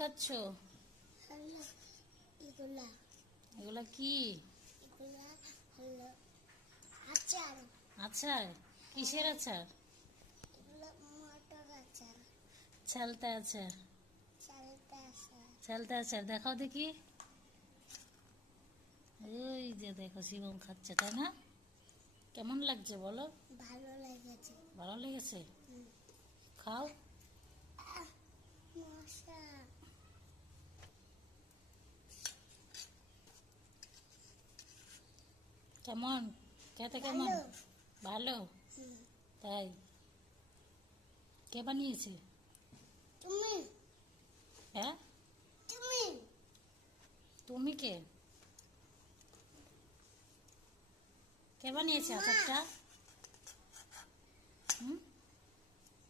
খাচ্ছো? এগুলা এগুলা কি? এগুলা হলো আচার। আচার? কিসের আচার? এগুলো মটর আচার, চালতা আচার। চালতা আচার। চালতা আচার দেখাও দেখি। ওই যে দেখো শিবম খাচ্ছে, তাই না? কেমন লাগছে বলো? ভালো লেগেছে। ভালো লেগেছে? হুম। খাও। মশা। কেমন খেতে? কেমন? ভালো। ভালো? হুম। তাই? কে বানিয়েছে? তুমি হ্যাঁ, তুমি তুমি কে? কে বানিয়েছে মা। আচারটা?